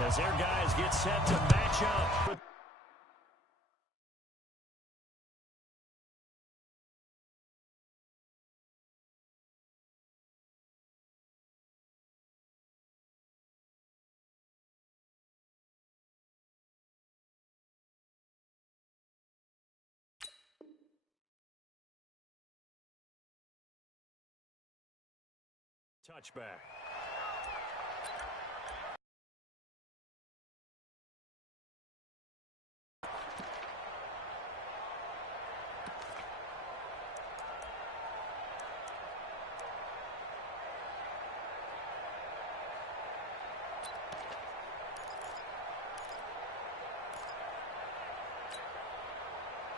as their guys get set to match up. Touchback.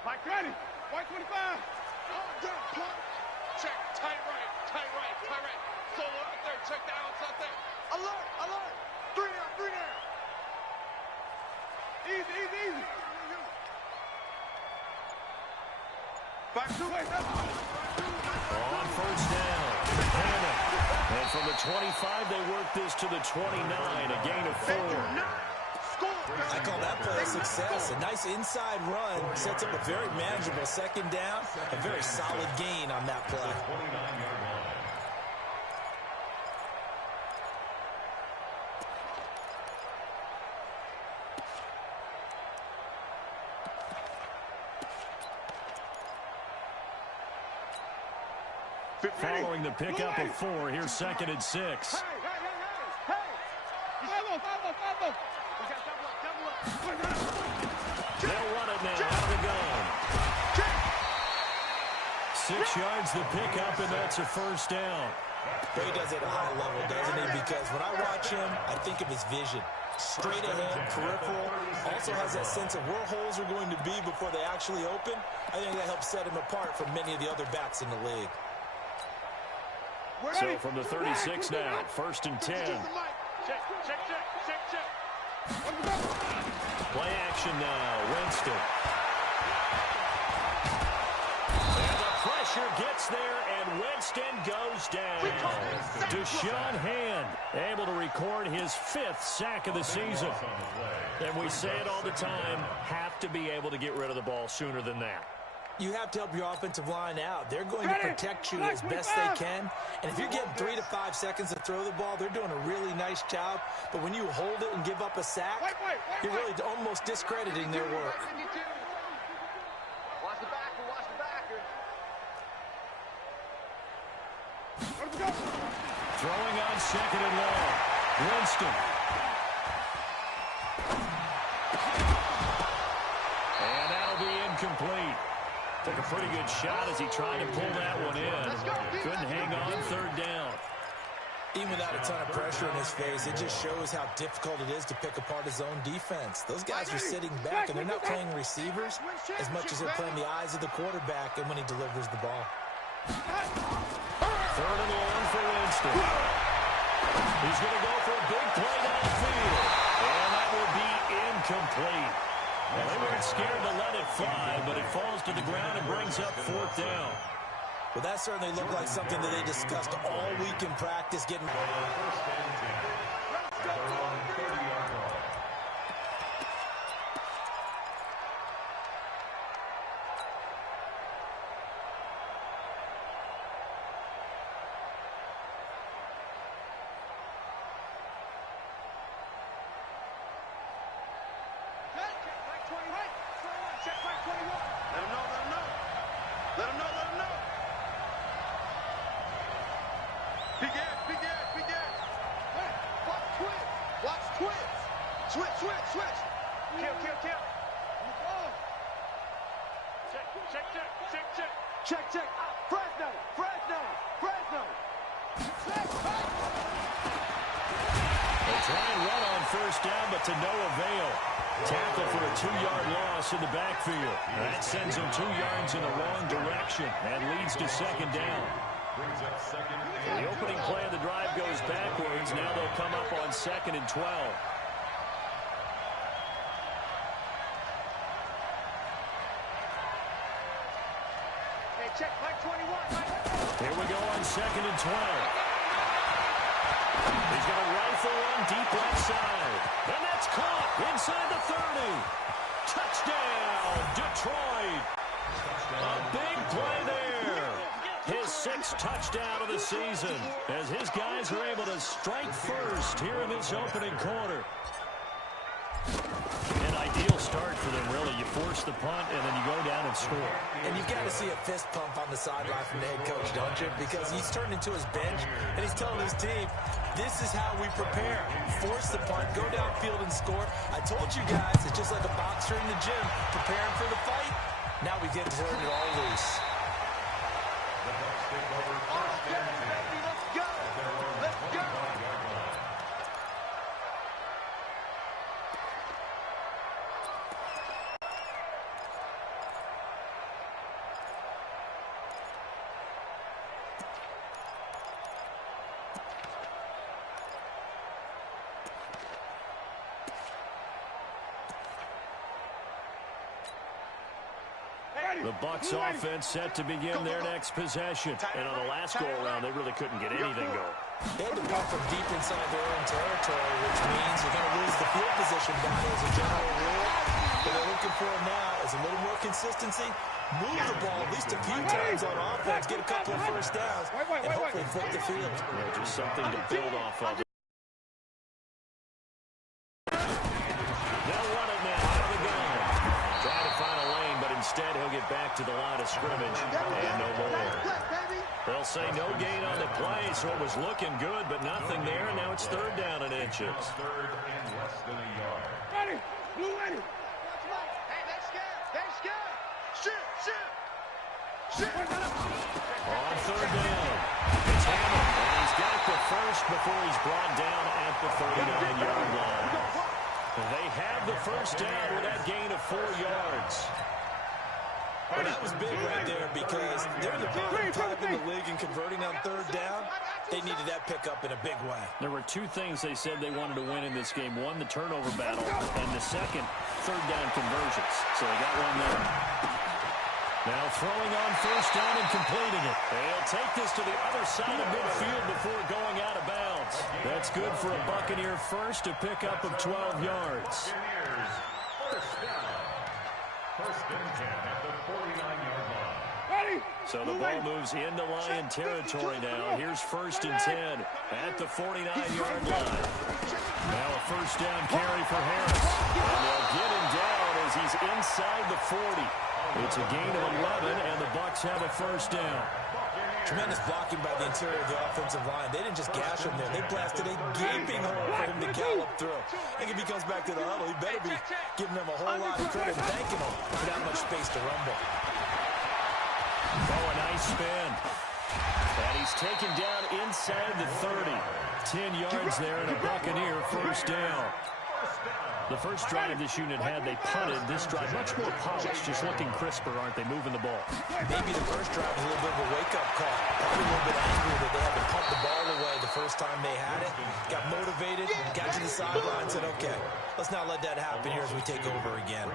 Mike ready. White 25. Oh, down, plug. Check. Tight right. Tight right. Tight right. Solo out there. Check the outside there. Alert. Alert. 3 down. 3 down. Easy. Easy. Easy. Back to it. On first down. Hannah. And from the 25, they work this to the 29. A gain of 4. I call that play a success. A nice inside run sets up a very manageable second down. A very solid gain on that play. Following the pickup of 4, here's 2nd and 6. They'll run it now out of the gun. 6 yards the pickup, and that's a first down. He does it at a high level, doesn't he? Because when I watch him, I think of his vision. Straight ahead, peripheral. Also has that sense of where holes are going to be before they actually open. I think that helps set him apart from many of the other backs in the league. So from the 36 now, 1st and 10. Check. Play action now, Winston. And the pressure gets there, and Winston goes down. Deshaun Hand able to record his 5th sack of the season. And we say it all the time, have to be able to get rid of the ball sooner than that. You have to help your offensive line out. They're going to protect you as best they can. And if you're getting 3 to 5 seconds to throw the ball, they're doing a really nice job. But when you hold it and give up a sack, you're really almost discrediting their work. Watch the backer. Watch the backer. Throwing on 2nd and long. Winston. And that'll be incomplete. Took a pretty good shot as he tried to pull that one in. Couldn't hang on 3rd down. Even without a ton of pressure in his face, it just shows how difficult it is to pick apart his own defense. Those guys are sitting back, and they're not playing receivers as much as they're playing the eyes of the quarterback and when he delivers the ball. 3rd and long for Winston. He's going to go for a big play downfield. And that will be incomplete. Well, they weren't scared to let it fly, but it falls to the ground and brings up 4th down. Well, that certainly looked like something that they discussed all week in practice, getting... Switch. Kill. Check. Fresno. They try and run on 1st down, but to no avail. Tackle for a 2-yard loss in the backfield. That sends them 2 yards in the wrong direction and leads to 2nd down. The opening play of the drive goes backwards. Now they'll come up on 2nd and 12. Check, Mike 21. Here we go on 2nd and 12. He's going to rifle one deep left side. And Touchdown, Detroit. A big play there. His 6th touchdown of the season as his guys are able to strike first here in this opening quarter. An ideal start for them, really. You force the punt, and then you go down and score. And you've got to see a fist pump on the sideline from the head coach, don't you? Because he's turned into his bench, and he's telling his team, this is how we prepare. Force the punt, go downfield and score. I told you guys, it's just like a boxer in the gym preparing for the fight. Now we get to turn it all loose. The Bucs offense set to begin their next possession. And on the last go-around, they really couldn't get anything going. They had to come from deep inside their own territory, which means you're going to lose the field position battle as a general rule. What they're looking for now is a little more consistency. Move the ball at least a few times on offense, get a couple of first downs, and hopefully flip the field. Yeah, just something to build off of. They'll run it now out of the gun. Trying to find a lane, but instead he'll get back to the line of scrimmage and no more. They'll say no gain on the play, so it was looking good, but nothing there. Now it's 3rd down and inches. 3rd and less than a yard. Ready, blue ready. Hey, they're scared. They're scared. Shoot. On 3rd down, it's Hammer, and he's got the first before he's brought down at the 39-yard line. They have the first down with that gain of 4 yards. Well, that was big right there because they're the bottom 5 in the league in converting on 3rd down. They needed that pickup in a big way. There were 2 things they said they wanted to win in this game. One, the turnover battle, and the second, 3rd down conversions. So they got one there. Now throwing on 1st down and completing it. They'll take this to the other side of midfield before going out of bounds. That's good for a Buccaneer first to pick up of 12 yards. First down. 1st and 10 at the 49-yard line. So the ball moves into Lion territory now. Here's 1st and 10 at the 49-yard line. Now a 1st down carry for Harris. And they'll get him down as he's inside the 40. It's a gain of 11, and the Bucs have a 1st down. Tremendous blocking by the interior of the offensive line. They didn't just gash him there. They blasted a gaping hole for him to gallop through. I think if he comes back to the huddle, he better be giving them a whole lot of credit and thanking them for that much space to rumble. Oh, a nice spin. And he's taken down inside the 30. 10 yards there, and a Buccaneer 1st down. The first drive this unit had, they punted. This drive, much more polished, just looking crisper, aren't they, moving the ball? Maybe the first drive was a little bit of a wake-up call. Probably a little bit angry that they had to punt the ball away the first time they had it. Got motivated, got to the sideline, and said, okay, let's not let that happen here as we take over again.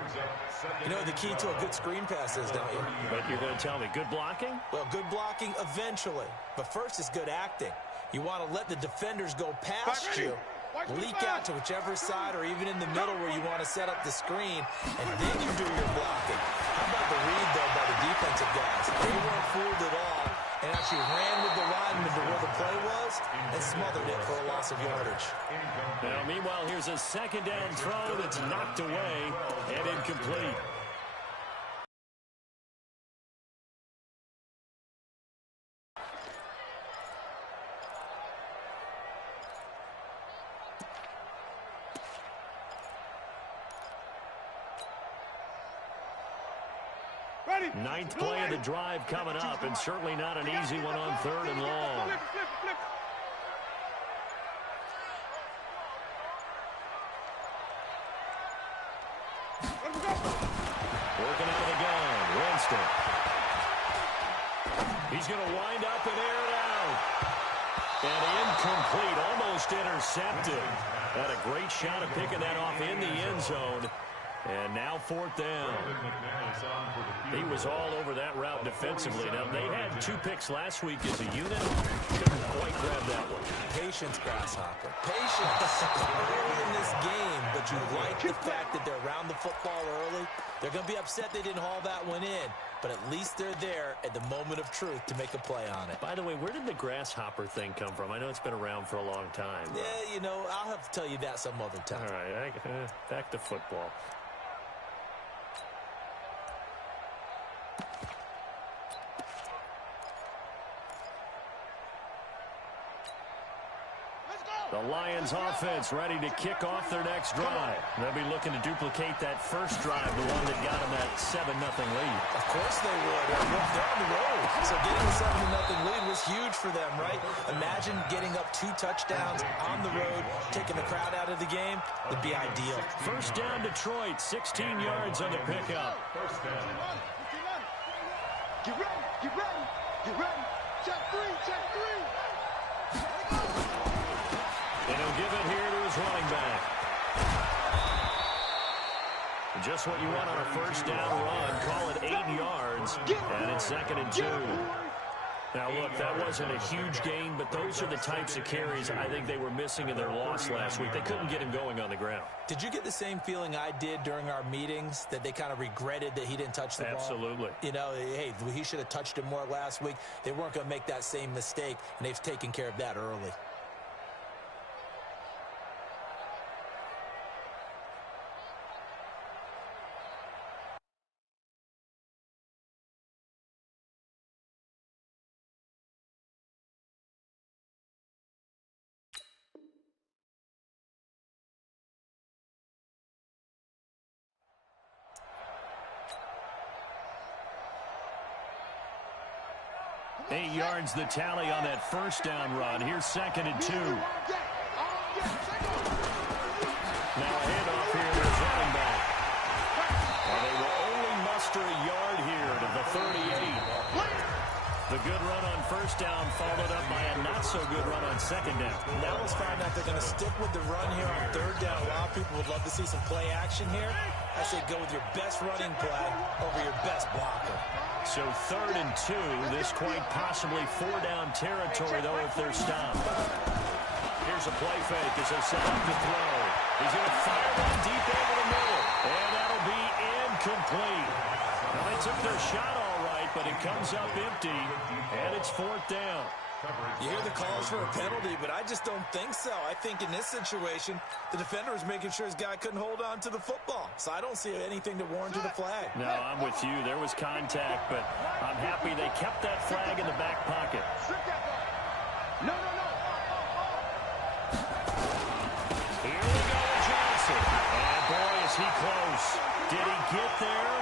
You know the key to a good screen pass is, don't you? But you're going to tell me, good blocking? Well, good blocking eventually. But first is good acting. You want to let the defenders go past you, leak out to whichever side or even in the middle where you want to set up the screen, and then you do your blocking. How about the read, though, by the defensive guys? They weren't fooled at all and actually ran with the lineman to where the play was and smothered it for a loss of yardage. Now, meanwhile, here's a 2nd down throw that's knocked away and incomplete. Ninth play of the drive coming up, and certainly not an easy one on 3rd and long. Working out of the gun, Winston. He's going to wind up and air it out. And incomplete, almost intercepted. Had a great shot at picking that off in the end zone. And now 4th down. He was all over that route defensively. Now, they had 2 picks last week as a unit. Couldn't quite grab that one. Patience, Grasshopper. Patience. Early in this game, but you like the fact that they're around the football early. They're going to be upset they didn't haul that one in, but at least they're there at the moment of truth to make a play on it. By the way, where did the grasshopper thing come from? I know it's been around for a long time. Yeah, you know, I'll have to tell you that some other time. All right, back to football. The Lions offense ready to kick off their next drive. They'll be looking to duplicate that first drive, the one that got them that 7-0 lead. Of course they would. They're on the road. So getting a 7-0 lead was huge for them, right? Imagine getting up 2 touchdowns on the road, taking the crowd out of the game. Would be ideal. First down, Detroit, 16 yards on the pickup. First down. Get ready, get ready, get ready. Check 3, check 3. And he'll give it here to his running back. Just what you want on a first down run. Call it 8 yards. And it's 2nd and 2. Now, look, that wasn't a huge gain, but those are the types of carries I think they were missing in their loss last week. They couldn't get him going on the ground. Did you get the same feeling I did during our meetings, that they kind of regretted that he didn't touch the ball? Absolutely. You know, hey, he should have touched it more last week. They weren't going to make that same mistake, and they've taken care of that early. Eight yards the tally on that first down run. Here's 2nd and 2. Now a handoff here to his running back. And they will only muster a yard here to the 38. The good run on first down followed up by a not-so-good run on 2nd down. Now let's find out if they're going to stick with the run here on 3rd down. A lot of people would love to see some play action here. I say go with your best running play over your best blocker. So 3rd and 2, this quite possibly 4-down territory, though, if they're stopped. Here's a play fake as they set up the throw. He's going to fire one deep over the middle, and that'll be incomplete. Now, they took their shot all right, but it comes up empty, and it's 4th down. You hear the calls for a penalty, but I just don't think so. I think in this situation, the defender was making sure his guy couldn't hold on to the football. So I don't see anything to warrant the flag. No, I'm with you. There was contact, but I'm happy they kept that flag in the back pocket. No. Here we go with Johnson. And boy, is he close. Did he get there?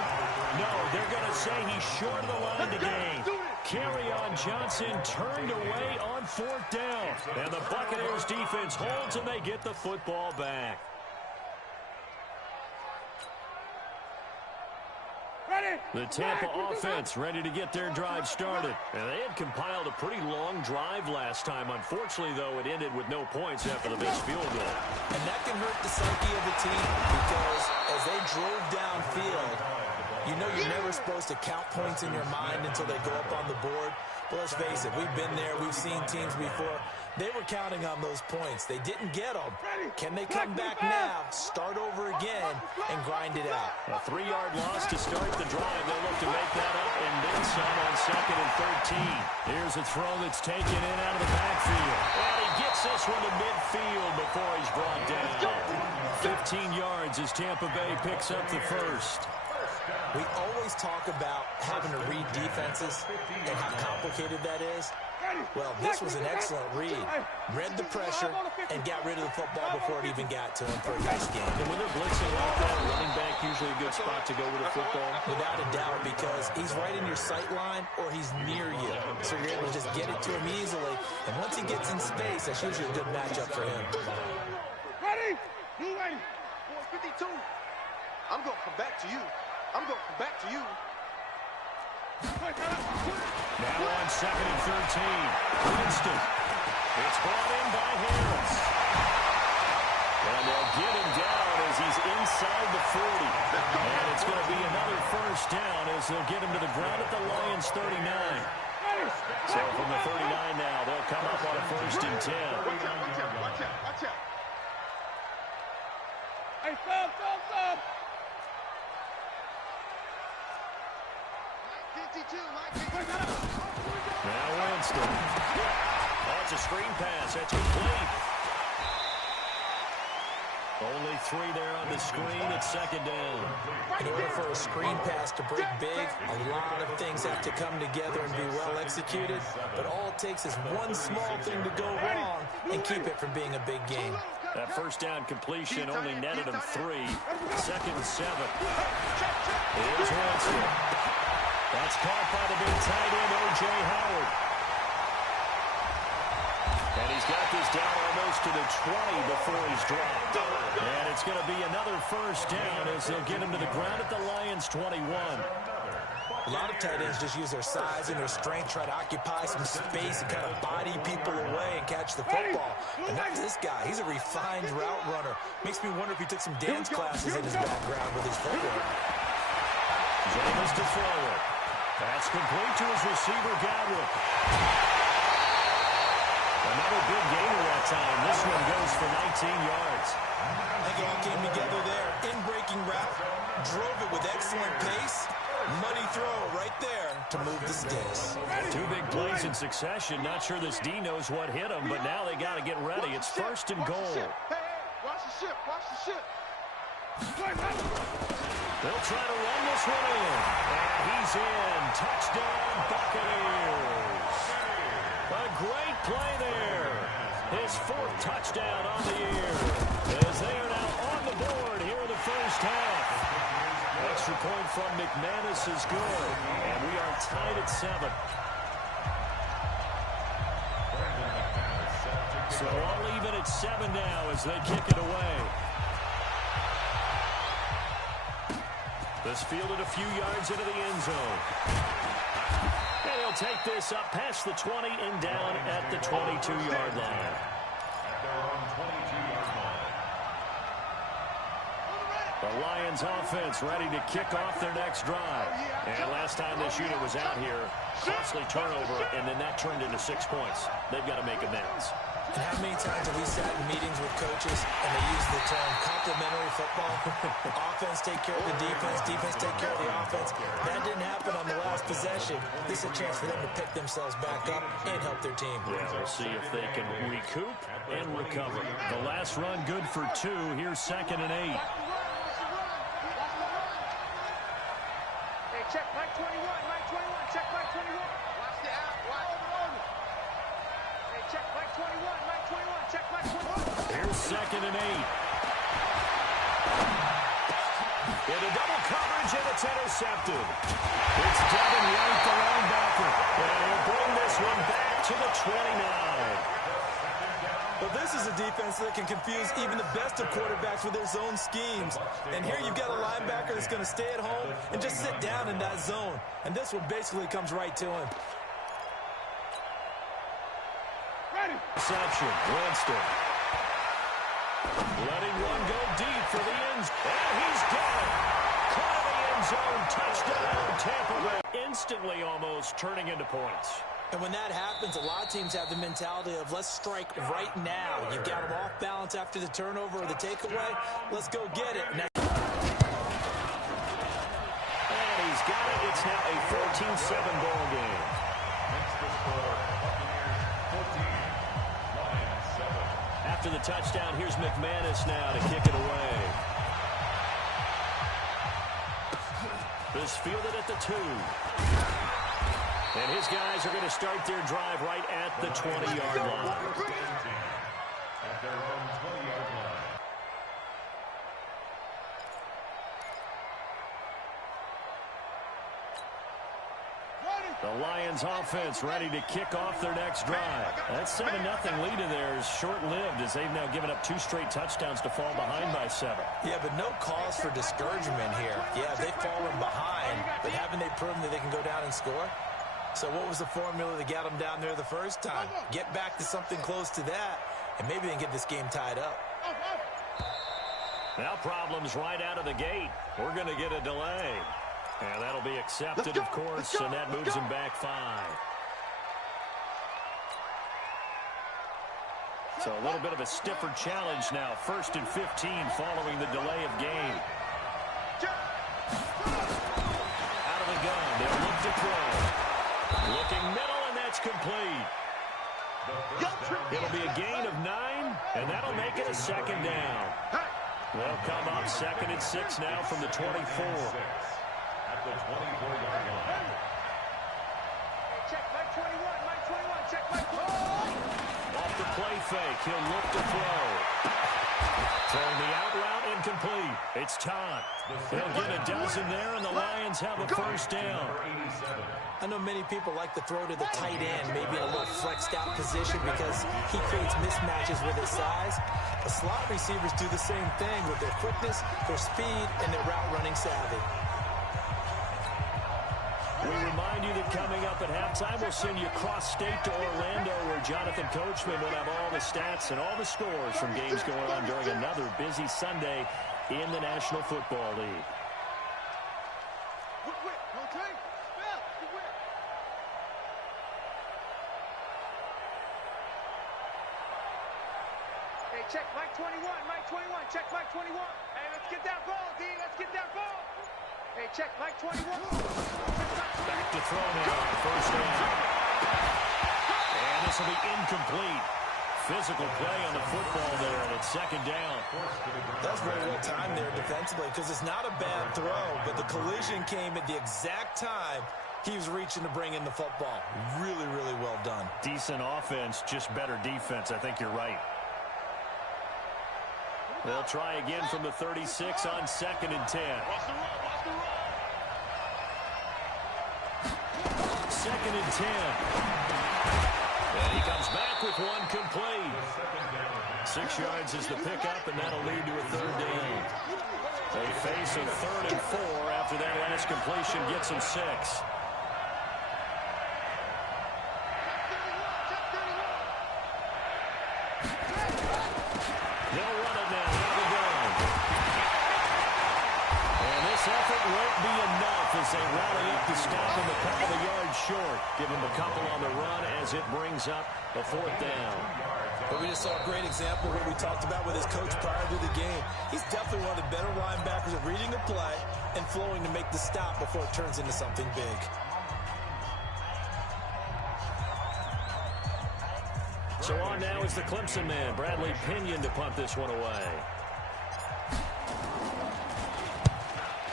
No, they're going to say he's short of the line to gain. Carry on Johnson turned away on 4th down. And the Buccaneers defense holds and they get the football back. The Tampa offense ready to get their drive started. And they had compiled a pretty long drive last time. Unfortunately, though, it ended with no points after the missed field goal. And that can hurt the psyche of the team because as they drove downfield, you know you're never supposed to count points in your mind until they go up on the board. But let's face it, we've been there. We've seen teams before. They were counting on those points. They didn't get them. Can they come back now, start over again, and grind it out? A 3-yard loss to start the drive. They'll look to make that up and then some on 2nd and 13. Here's a throw that's taken in out of the backfield. And he gets this one to midfield before he's brought down. 15 yards as Tampa Bay picks up the first. We always talk about having to read defenses and how complicated that is. Well, this was an excellent read. Read the pressure and got rid of the football before it even got to him for a nice game. And when they're blitzing like that, running back usually a good spot to go with the football? Without a doubt, because he's right in your sight line or he's near you. So you're able to just get it to him easily. And once he gets in space, that's usually a good matchup for him. Ready? You ready? 452. I'm going to come back to you. I'm going to come back to you. Now on 2nd and 13. Winston. It's brought in by Harris. And they'll get him down as he's inside the 40. And it's going to be another first down as they'll get him to the ground at the Lions 39. So from the 39 now, they'll come up on a 1st and 10. Watch out. Hey, sub. Now Winston. Oh, it's a screen pass. That's complete. Only 3 there on the screen at second down. In order for a screen pass to break big, a lot of things have to come together and be well executed. But all it takes is one small thing to go wrong and keep it from being a big game. That first down completion only netted him 3. Second and 7. Here's Winston. That's caught by the big tight end, O.J. Howard. And he's got this down almost to the 20 before he's dropped. And it's going to be another first down as they'll get him to the ground at the Lions' 21. A lot of tight ends just use their size and their strength, try to occupy some space and kind of body people away and catch the football. But not this guy. He's a refined route runner. Makes me wonder if he took some dance classes in his background with his footwork. James to throw it. That's complete to his receiver, Godwin. Another big gainer that time. This one goes for 19 yards. I think it all came together there. In-breaking route, drove it with excellent pace. Money throw right there to move the sticks. 2 big plays in succession. Not sure this D knows what hit him, but now they got to get ready. It's first and goal. Hey, watch the ship. They'll try to run this one in. And he's in. Touchdown, Buccaneers. A great play there. His 4th touchdown on the year. As they are now on the board here in the first half. Extra point from McManus is good. And we are tied at 7. So all even at 7 now as they kick it away. This fielded a few yards into the end zone. And he'll take this up past the 20 and down at the 22-yard line. The Lions offense ready to kick off their next drive. And last time this unit was out here, costly turnover, and then that turned into 6 points. They've got to make amends. And how many times have we sat in meetings with coaches and they use the term complementary football? Offense take care of the defense, defense take care of the offense. That didn't happen on the last possession. This is a chance for them to pick themselves back up and help their team. Yeah, we'll see if they can recoup and recover. The last run good for 2. Here's second and 8. Hey, check Mike 21, check Mike 21. Watch the out, watch the run. Hey, check Mike 21, check Mike 21. Here's second and 8. Into double coverage, and it's intercepted. It's Devin White, the linebacker. And he'll bring this one back to the 29. Well, this is a defense that can confuse even the best of quarterbacks with their zone schemes. And here you've got a linebacker that's going to stay at home and just sit down in that zone. And this one basically comes right to him. Reception, Winston. Letting one go deep for the end zone. And he's got it. Caught in the end zone. Touchdown, Tampa Bay. Instantly almost turning into points. And when that happens, a lot of teams have the mentality of let's strike right now. You've got them off balance after the turnover or the takeaway. Let's go get it. Now and he's got it. It's now a 14-7 ball game. After the touchdown, here's McManus now to kick it away. This fielded at the 2. And his guys are going to start their drive right at the 20-yard line. At their own 20-yard line. The Lions offense ready to kick off their next drive. That 7-0 lead of theirs short-lived as they've now given up 2 straight touchdowns to fall behind by 7. Yeah, but no cause for discouragement here. Yeah, they've fallen behind, but haven't they proven that they can go down and score? So what was the formula that got them down there the first time? Get back to something close to that, and maybe they can get this game tied up. Now problems right out of the gate. We're going to get a delay. And that'll be accepted, of course, and that moves him back 5. So a little bit of a stiffer challenge now. 1st and 15 following the delay of game. Out of the gun. They'll look to throw. Looking middle, and that's complete. It'll be a gain of 9, and that'll make it a 2nd down. They'll come up 2nd and 6 now from the 24. At the 24-yard line. Check Mike 21, Mike 21, check Mike 21. Off the play fake, he'll look to throw. Throwing the out route incomplete. It's Todd. He'll get a dozen there, and the Lions have a 1st down. I know many people like to throw to the tight end, maybe in a little flexed out position because he creates mismatches with his size. The slot receivers do the same thing with their quickness, their speed, and their route running savvy. We remind you that coming up at halftime, we'll send you cross-state to Orlando, where Jonathan Coachman will have all the stats and all the scores from games going on during another busy Sunday in the National Football League. Hey, check Mike 21, Mike 21, check Mike 21. Hey, let's get that ball, D, let's get that ball. Hey, check Mike 21. Back to throw now on 1st down. And this will be incomplete. Physical play on the football there, and it's 2nd down. That's very well timed there defensively because it's not a bad throw, but the collision came at the exact time he was reaching to bring in the football. Really, really well done. Decent offense, just better defense. I think you're right. They'll try again from the 36 on 2nd and 10. 2nd and 10. And he comes back with one complete. 6 yards is the pickup, and that'll lead to a 3rd down. They face a 3rd and 4 after that last completion gets them 6. They'll run it now. Here we go. And this effort won't be enough as they rally up to stop him a couple of yards short. Give him a couple on the run as it brings up a 4th down. But we just saw a great example of what we talked about with his coach prior to the game. He's definitely one of the better linebackers at reading a play and flowing to make the stop before it turns into something big. So on now is the Clemson man, Bradley Pinion, to punt this one away.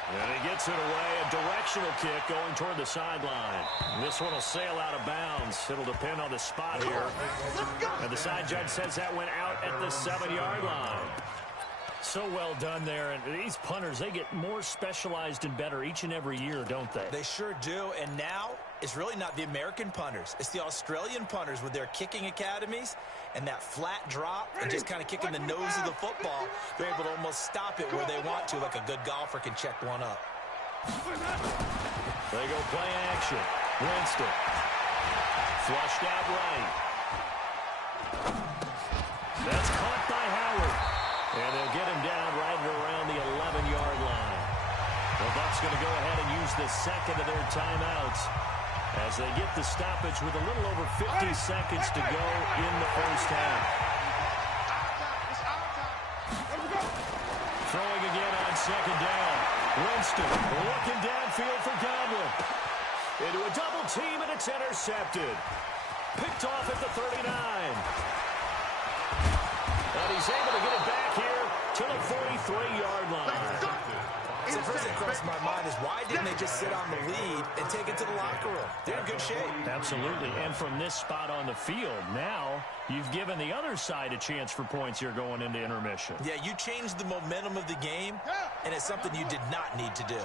And he gets it away, a directional kick going toward the sideline. This one will sail out of bounds. It'll depend on the spot here. And the side judge says that went out at the 7-yard line. So well done there. And these punters, they get more specialized and better each and every year, don't they? They sure do. And now it's really not the American punters. It's the Australian punters with their kicking academies and that flat drop and just kind of kicking the nose of the football. They're able to almost stop it where they want to, like a good golfer can check one up. They go play action. Winston. Flushed out right. That's caught by Howard. And they'll get him down right around the 11-yard line. The Bucs going to go ahead and use the 2nd of their timeouts as they get the stoppage with a little over 50 seconds to go in the 1st half. Throwing again on 2nd down. Winston looking downfield for Godwin. Into a double team, and it's intercepted. Picked off at the 39. And he's able to get it back here to the 43-yard line. So first thing crossed my mind is why didn't they just sit on the lead and take it to the locker room? They're in good shape. Absolutely. And from this spot on the field, now you've given the other side a chance for points here going into intermission. Yeah, you changed the momentum of the game, and it's something you did not need to do.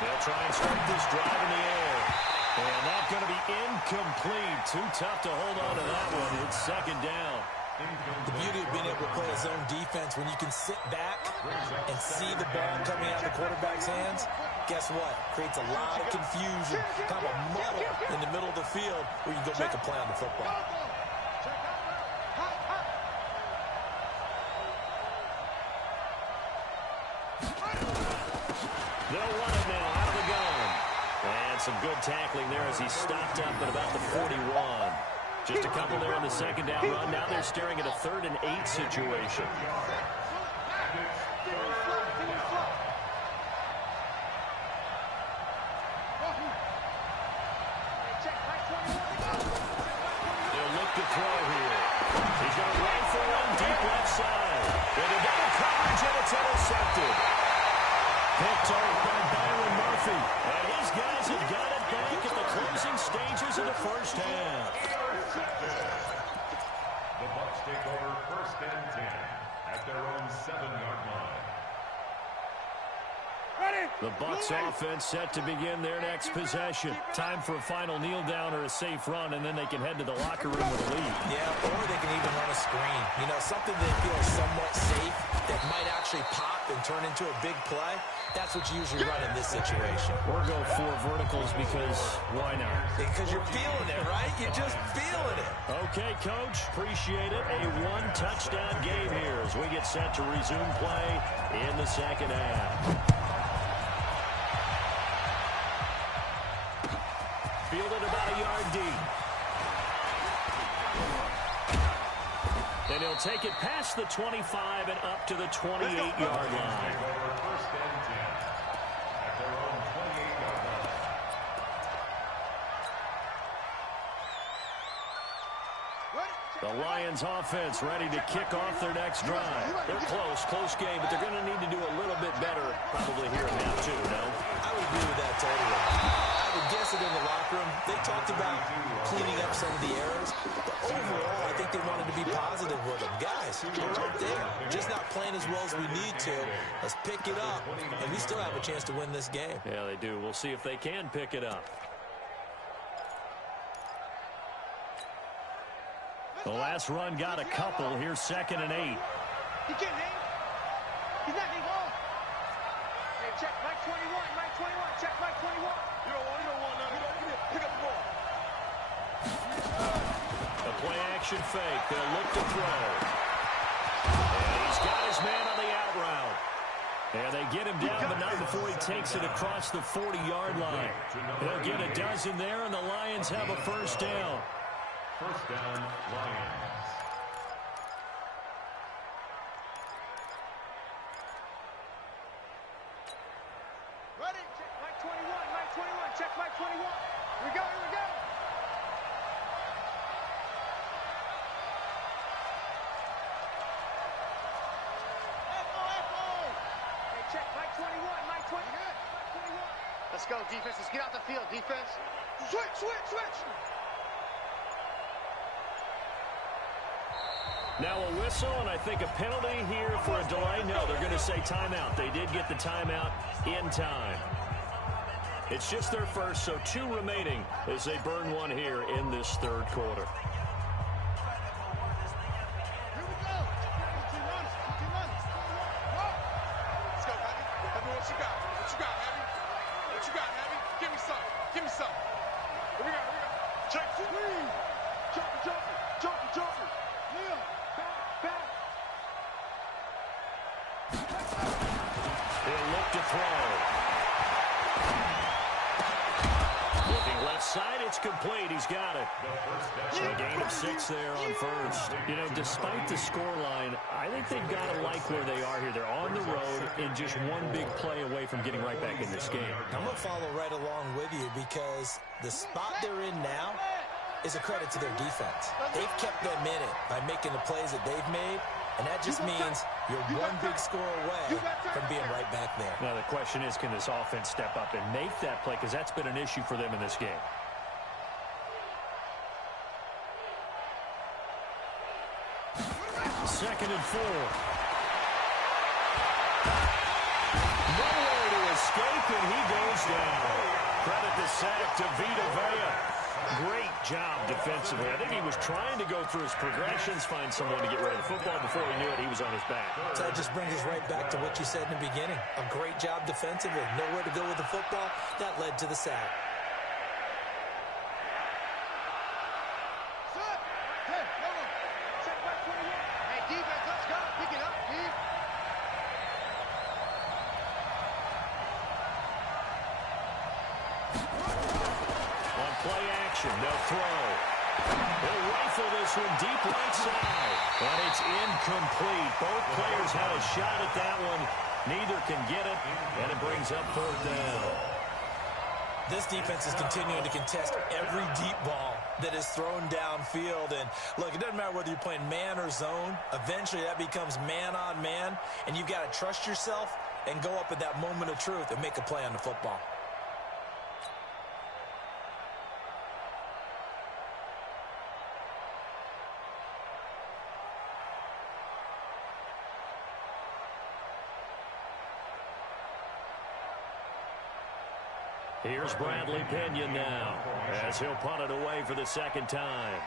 They'll try and start this drive in the air. And that's going to be incomplete. Too tough to hold on to that one. It's 2nd down. The beauty of being able to play a zone defense when you can sit back and see the ball coming out of the quarterback's hands, guess what? Creates a lot of confusion, kind of a muddle in the middle of the field where you can go make a play on the football. They'll run it now out of the gun. And some good tackling there as he stopped up at about the 41. Just a couple there on the second down run. Now they're staring at a 3rd and 8 situation. They'll look to throw here. He's going to rifle one deep left side. With a double coverage, and it's intercepted. Picked off by Byron Murphy. And his guys have got it back at the closing stages of the first half. The Bucs take over 1st and 10 at their own 7-yard line. The Bucs offense set to begin their next possession. Time for a final kneel down or a safe run, and then they can head to the locker room with a lead. Yeah, or they can even run a screen. You know, something they feel somewhat safe that might actually pop and turn into a big play. That's what you usually run in this situation. Or go 4 verticals because why not? Because you're feeling it, right? You're just feeling it. Okay, Coach. Appreciate it. A 1-touchdown game here as we get set to resume play in the second half. Fielded about a yard deep. And he'll take it past the 25 and up to the 28-yard line. The Lions offense ready to kick off their next drive. They're close game, but they're going to need to do a little bit better probably here in half 2, no? I would agree with that totally. I would guess it in the locker room. They talked about cleaning up some of the errors, but overall, I think they wanted to be positive with them. Guys, we're right there. Just not playing as well as we need to. Let's pick it up, and we still have a chance to win this game. Yeah, they do. We'll see if they can pick it up. The last run got a couple. Here's 2nd and 8. He can't hang. He's not hanging on. Hey, check Mike 21. Mike 21. Check Mike 21. You don't want none. Pick up the ball. A play action fake. They'll look to throw. And he's got his man on the out route. And they get him down, but not before he takes it across the 40-yard line. They'll get a dozen there, and the Lions have a first down. First down, Lions. Ready? Check Mike 21. Mike 21. Check Mike 21. Here we go. Hey, check Mike 21. Mike 20. Mike 21. Let's go, defense. Let's get out the field, defense. Switch. Now a whistle, and I think a penalty here for a delay. No, they're going to say timeout. They did get the timeout in time. It's just their first, so 2 remaining as they burn one here in this 3rd quarter. Here we go. Let's go, Heavy. Heavy, what you got? Heavy? What you got, Heavy? Give me some. Here we go. Check. Jumper. Kneel. Back. He'll look to throw. Looking left side, it's complete. He's got it. So a gain of 6 there on first. You know, despite the scoreline, I think they've got to like where they are here. They're on the road and just one big play away from getting right back in this game. I'm going to follow right along with you because the spot they're in now is a credit to their defense. They've kept them in it by making the plays that they've made, and that just means you're one big score away from being right back there. Now the question is, can this offense step up and make that play? Because that's been an issue for them in this game. Second and 4. Nowhere to escape, and he goes down. Credit the sack to Vita Vea. Great job defensively. I think he was trying to go through his progressions, find someone to get rid of the football. Before he knew it, he was on his back. So that just brings us right back to what you said in the beginning. A great job defensively. Nowhere to go with the football. That led to the sack. Hey, defense, let's go. Pick it up, Steve. On play action, they'll throw. He'll rifle this one deep right side. And it's incomplete. Both players had a shot at that one. Neither can get it, and it brings up 4th down. This defense is continuing to contest every deep ball that is thrown downfield. And, look, it doesn't matter whether you're playing man or zone. Eventually, that becomes man on man, and you've got to trust yourself and go up at that moment of truth and make a play on the football. Here's Bradley Pinion now, as he'll punt it away for the 2nd time.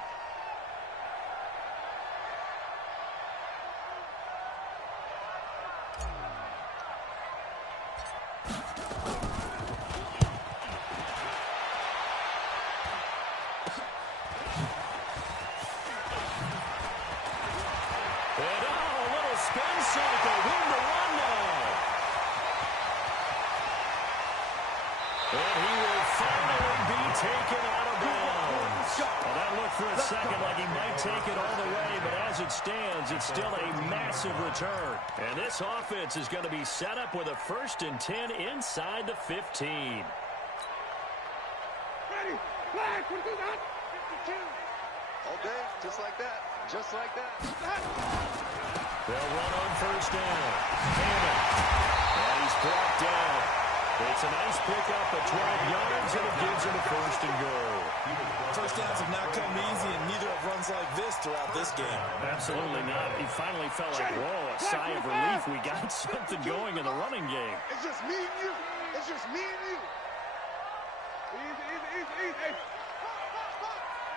And a little spin cycle, win the run now. And he will finally be taken out of bounds. Well, that looked for a second like he might take it all the way, but as it stands, it's still a massive return. And this offense is going to be set up with a 1st and 10 inside the 15. Ready, flag, what do that? 52. All day, just like that, just like that. They'll run on 1st down. Hammond. And he's brought down. It's a nice pickup of 12 yards, and it gives him a 1st and goal. 1st downs have not come easy, and neither have runs like this throughout this game. Absolutely not. He finally felt like, whoa, a sigh of relief. We got something going in the running game. It's just me and you. It's just me and you. Easy, easy, easy, easy.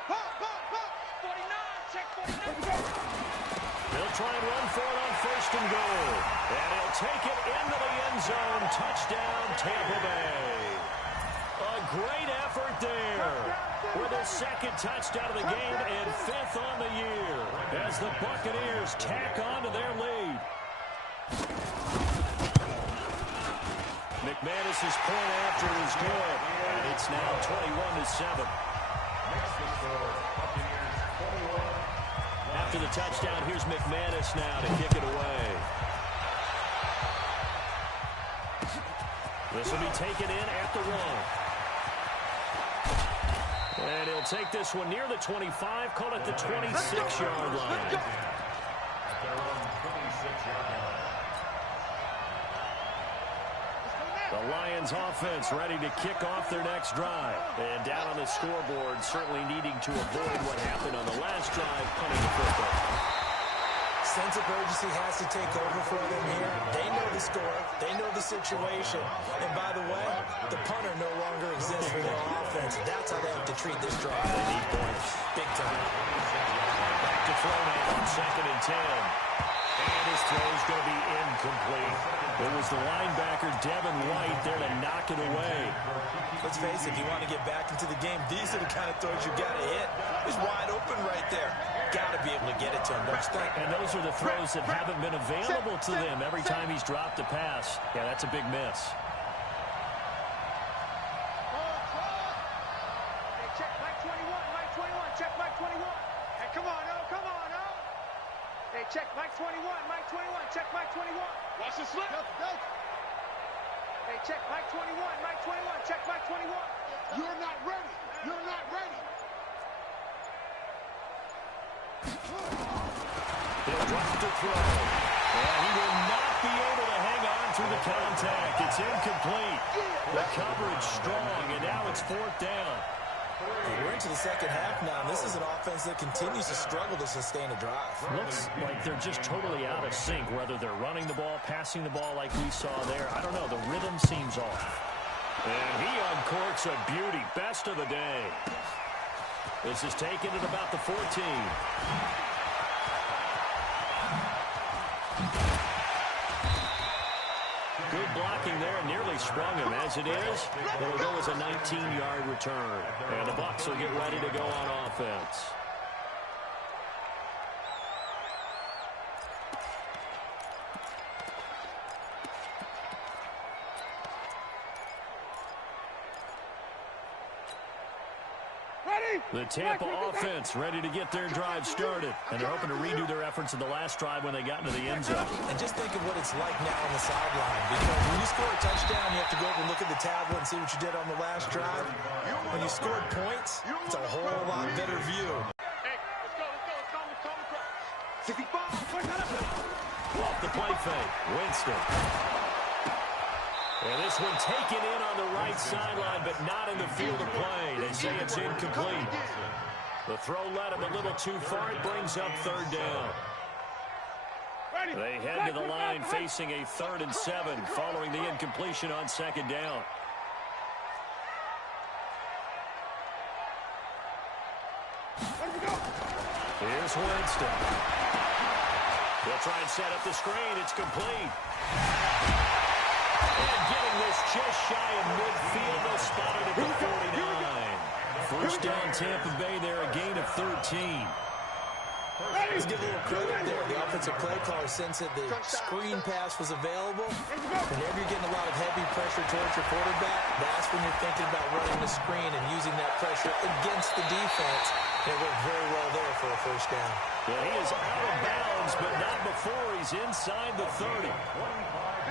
Pop. 49, check 49. They'll try and run for it on 1st and goal. And he'll take it into the end zone. Touchdown, Tampa Bay. A great effort there. With his 2nd touchdown of the game and 5th on the year. As the Buccaneers tack on to their lead. McManus's point after is good. And it's now 21-7. After the touchdown, here's McManus now to kick it away. This will be taken in at the 1. And he'll take this one near the 25, call it the 26-yard line. The Lions offense ready to kick off their next drive. And down on the scoreboard, certainly needing to avoid what happened on the last drive, punting the football. Sense of urgency has to take over for them here. They know the score. They know the situation. And by the way, the punter no longer exists for their offense. That's how they have to treat this drive. They need points. Big time. Back to throw now on 2nd and 10. And his throw is going to be incomplete. It was the linebacker, Devin White, there to knock it away. Let's face it, if you want to get back into the game, these are the kind of throws you got to hit. He's wide open right there. Got to be able to get it to him, don't you think? And those are the throws that haven't been available to them every time he's dropped a pass. Yeah, that's a big miss. Hey, check Mike 21, check Mike 21. Hey, come on, oh. Hey, check Mike 21, check Mike 21. Watch the slip. Go. Hey, check Mike 21, check Mike 21. You're not ready. He'll drop to throw. And he will not be able to hang on to the contact. It's incomplete. The coverage strong, and now it's 4th down. We're into the 2nd half now, and this is an offense that continues to struggle to sustain a drive. Looks like they're just totally out of sync, whether they're running the ball, passing the ball like we saw there. I don't know. The rhythm seems off. And he uncorks a beauty. Best of the day. This is taken at about the 14. Good blocking there, nearly sprung him. As it is, it'll go as a 19-yard return. And the Bucs will get ready to go on offense. The Tampa offense ready to get their drive started. And they're hoping to redo their efforts in the last drive when they got into the end zone. And just think of what it's like now on the sideline. Because when you score a touchdown, you have to go over and look at the tablet and see what you did on the last drive. When you scored points, it's a whole lot better view. Hey, let's go. 65. Off the play fake, Winston. And this one taken in on the right sideline, but not in the field of play. They say it's incomplete. The throw led him a little too far. It brings up third down. They head to the line facing a 3rd and 7 following the incompletion on 2nd down. Here's Winston. They'll try and set up the screen. It's complete. And getting this just shy of midfield. They'll spot it at the 49. First down Tampa Bay there, a gain of 13. Let's give a little credit there. The offensive play caller sensed that the screen pass was available. Whenever you're getting a lot of heavy pressure towards your quarterback, that's when you're thinking about running the screen and using that pressure against the defense. And it worked very well there for a first down. Yeah, he is out of bounds, but not before he's inside the 30.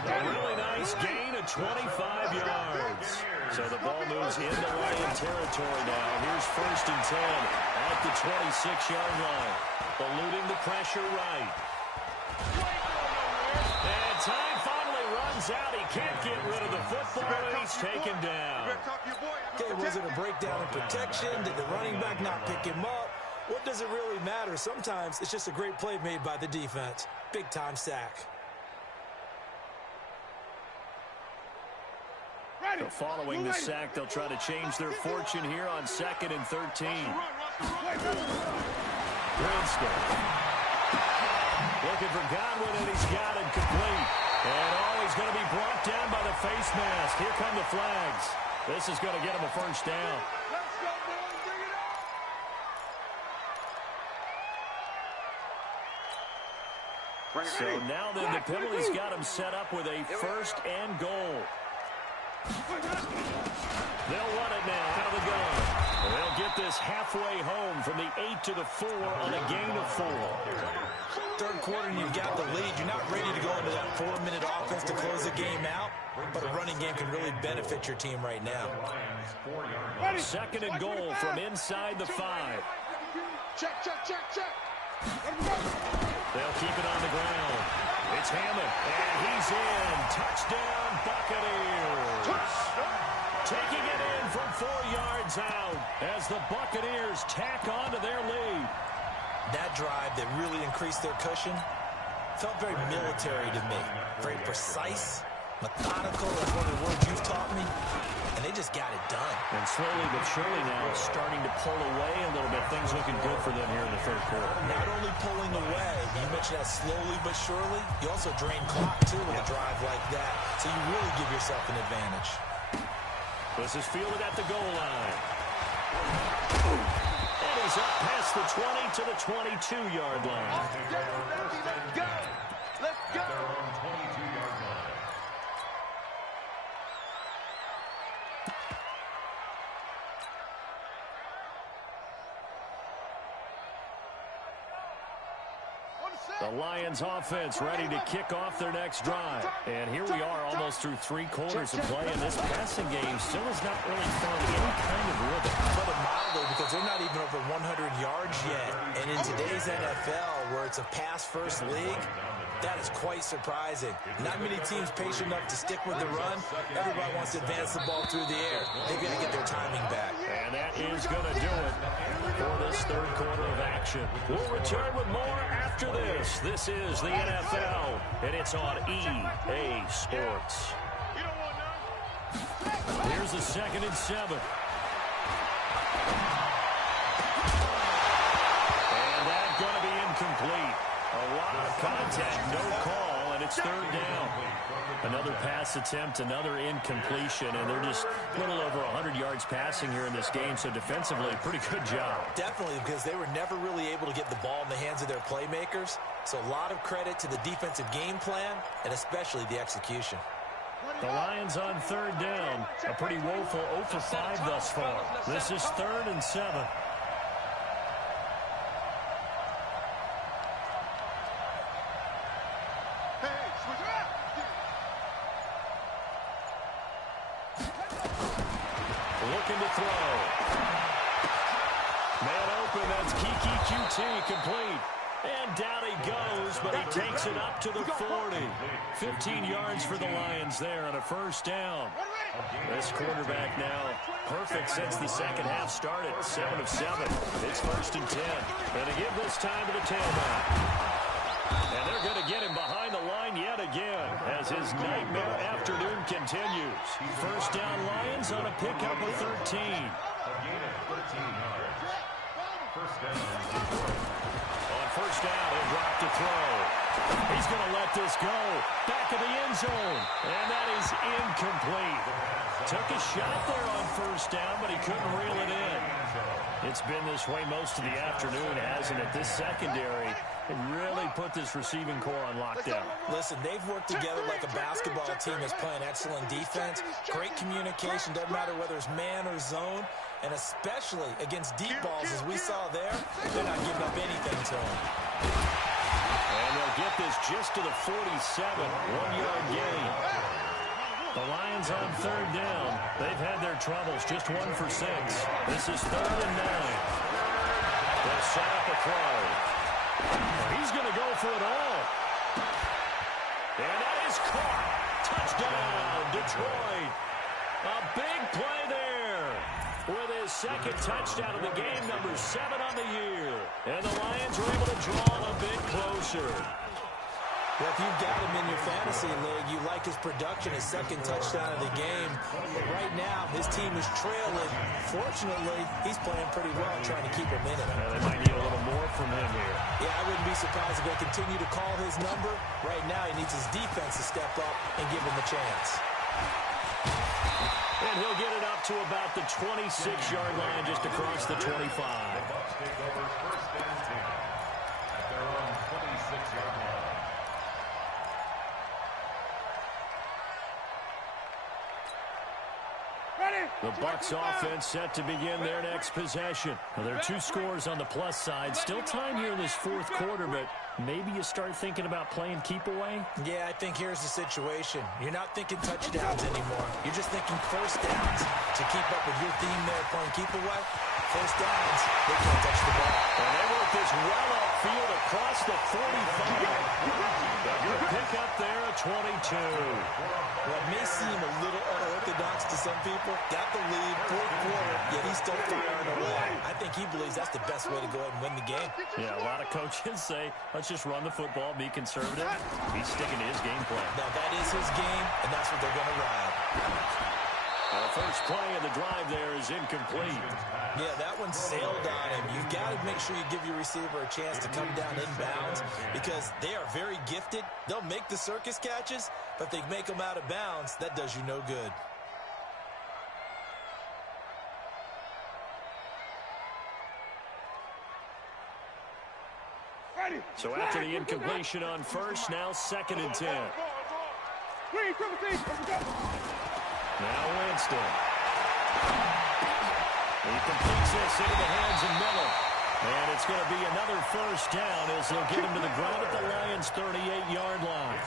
A really nice gain of 25 yards. So the ball moves into Lion territory now. Here's 1st and 10 at the 26-yard line. Eluding the pressure right. And time finally runs out. He can't get rid of the football, and he's taken down. Okay, was it a breakdown in protection? Did the running back not pick him up? What does it really matter? Sometimes it's just a great play made by the defense. Big-time sack. So following the sack, they'll try to change their fortune here on 2nd and 13. Winston. Looking for Godwin, and he's got him complete. And he's going to be brought down by the face mask. Here come the flags. This is going to get him a first down. Let's go, boys. Bring it up. So now then the penalty's got him set up with a 1st and goal. They'll run it now out of the gun. They'll get this halfway home from the 8 to the 4 on a gain of 4. Third quarter and you've got the lead. You're not ready to go into that 4-minute offense to close the game out, but a running game can really benefit your team right now. 2nd and goal from inside the 5. Check. They'll keep it on the ground. It's Hammond, and he's in. Touchdown, Buccaneers. Taking it in from 4 yards out as the Buccaneers tack on to their lead. That drive that really increased their cushion felt very military to me. Very precise, methodical, that's one of the words you've taught me. And they just got it done. And slowly but surely now it's starting to pull away a little bit. Things looking good for them here in the 3rd quarter. Not only pulling away, you mentioned that slowly but surely, you also drain clock too with a drive like that. So you really give yourself an advantage. This is fielded at the goal line. And he's up past the 20 to the 22-yard line. Let's go. The Lions offense ready to kick off their next drive. And here we are almost through 3 quarters of play, and this passing game still has not really found any kind of rhythm. But a mildly, because they're not even over 100 yards yet. And in today's NFL, where it's a pass-first league, that is quite surprising. Not many teams patient enough to stick with the run. Everybody wants to advance the ball through the air. They've got to get their timing back. And that is going to do it for this 3rd quarter of action. We'll return with more after this. This is the NFL, and it's on EA Sports. Here's the 2nd and 7. And that's going to be incomplete. A lot of contact, no call, and it's 3rd down. Another pass attempt, another incompletion, and they're just a little over 100 yards passing here in this game, so defensively, pretty good job. Definitely, because they were never really able to get the ball in the hands of their playmakers, so a lot of credit to the defensive game plan, and especially the execution. The Lions on 3rd down, a pretty woeful 0 for 5 thus far. This is 3rd and 7. throw. Man open, that's Kiki QT, complete. And down he goes, but he takes it up to the 40. 15 yards for the Lions there on a first down. This quarterback now perfect since the second half started. 7 of 7. It's 1st and 10. And to give this time to the tailback. And they're going to get him behind the line yet again as his nightmare afternoon continues. First down Lions on a pickup of 13. A gain of 13 yards. First down. On first down, he'll drop to throw. He's going to let this go. Back of the end zone. And that is incomplete. Took a shot there on first down, but he couldn't reel it in. It's been this way most of the afternoon, hasn't it? This secondary really put this receiving core on lockdown. Listen, they've worked together like a basketball team that's playing excellent defense. Great communication, doesn't matter whether it's man or zone. And especially against deep balls, as we saw there, they're not giving up anything to him. And they'll get this just to the 47, 1-yard gain. The Lions on third down. They've had their troubles, just 1 for 6. This is 3rd and 9. They'll set up a throw. He's going to go for it all. And that is caught. Touchdown, Detroit. A big play there. With his second touchdown of the game, number 7 on the year. And the Lions are able to draw a bit closer. Well, if you've got him in your fantasy league, you like his production, his second touchdown of the game. But right now, his team is trailing. Fortunately, he's playing pretty well, trying to keep him in it. They might need a little more from him here. Yeah, I wouldn't be surprised if they continue to call his number. Right now, he needs his defense to step up and give him a chance. And he'll get it up to about the 26-yard line, just across the 25. The Bucs take over 1st and 10 at their own 26-yard line. The Bucs offense set to begin their next possession. Now, there are 2 scores on the plus side. Still time here in this 4th quarter, but maybe you start thinking about playing keep away? Yeah, I think here's the situation. You're not thinking touchdowns anymore. You're just thinking first downs. To keep up with your theme there playing keep away, first downs, they can't touch the ball. And they work this well upfield across the 45. A good pickup there at 22. What may seem a little unorthodox to some people, got the lead, 4th quarter, yet he's still firing away. I think he believes that's the best way to go ahead and win the game. Yeah, a lot of coaches say, let's just run the football, be conservative. He's sticking to his game plan. Now, that is his game, and that's what they're going to ride. The first play of the drive there is incomplete. Yeah, that one sailed on him. You've got to make sure you give your receiver a chance to come down inbounds because they are very gifted. They'll make the circus catches, but if they make them out of bounds, that does you no good. So after the incompletion on first, now 2nd and 10. Now Winston. He completes this into the hands of Miller. And it's going to be another first down as they'll get him to the ground at the Lions' 38-yard line.